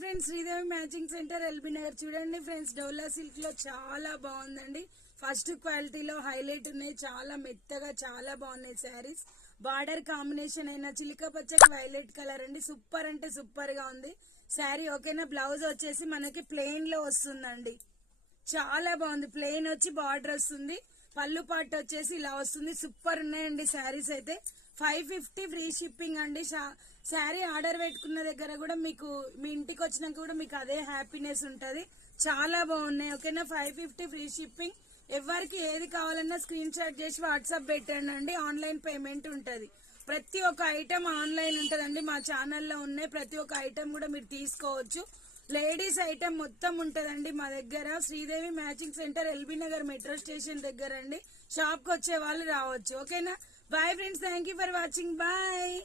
Friends Sridevi matching centre LB Nagar చూడండి friends, డోలా silk లో చాలా బాగుందండి. ఫస్ట్ క్వాలిటీలో హైలైట్ ఉన్నాయి, చాలా మెత్తగా చాలా బాగున్నాయి శారీస్. బార్డర్ కాంబినేషన్ అయిన చిలిక పచ్చకి వైలెట్ కలర్ అండి, సూపర్ అంటే సూపర్ గా ఉంది శారీ. ఓకేనా, బ్లౌజ్ వచ్చేసి మనకి ప్లెయిన్ లో వస్తుందండి, చాలా బాగుంది. ప్లెయిన్ వచ్చి బార్డర్ వస్తుంది, పళ్ళు పాటు వచ్చేసి ఇలా వస్తుంది. సూపర్ ఉన్నాయండి శారీస్ అయితే. 550 ఫ్రీ షిప్పింగ్ అండి. శారీ ఆర్డర్ పెట్టుకున్న దగ్గర కూడా మీకు మీ ఇంటికి వచ్చినాక కూడా మీకు అదే హ్యాపీనెస్ ఉంటుంది. చాలా బాగున్నాయి. ఓకేనా, 550 ఫ్రీ షిప్పింగ్. ఎవరికి ఏది కావాలన్నా స్క్రీన్ షాట్ చేసి వాట్సాప్ పెట్టండి, ఆన్లైన్ పేమెంట్ ఉంటుంది. ప్రతి ఒక్క ఐటమ్ ఆన్లైన్ ఉంటుందండి, మా ఛానల్లో ఉన్నాయి. ప్రతి ఒక్క ఐటమ్ కూడా మీరు తీసుకోవచ్చు. లేడీస్ ఐటమ్ మొత్తం ఉంటదండి మా దగ్గర. Sridevi matching centre LB Nagar metro station దగ్గర అండి. షాప్ కి వచ్చే వాళ్ళు రావచ్చు. ఓకేనా, bye friends, thank you for watching, bye.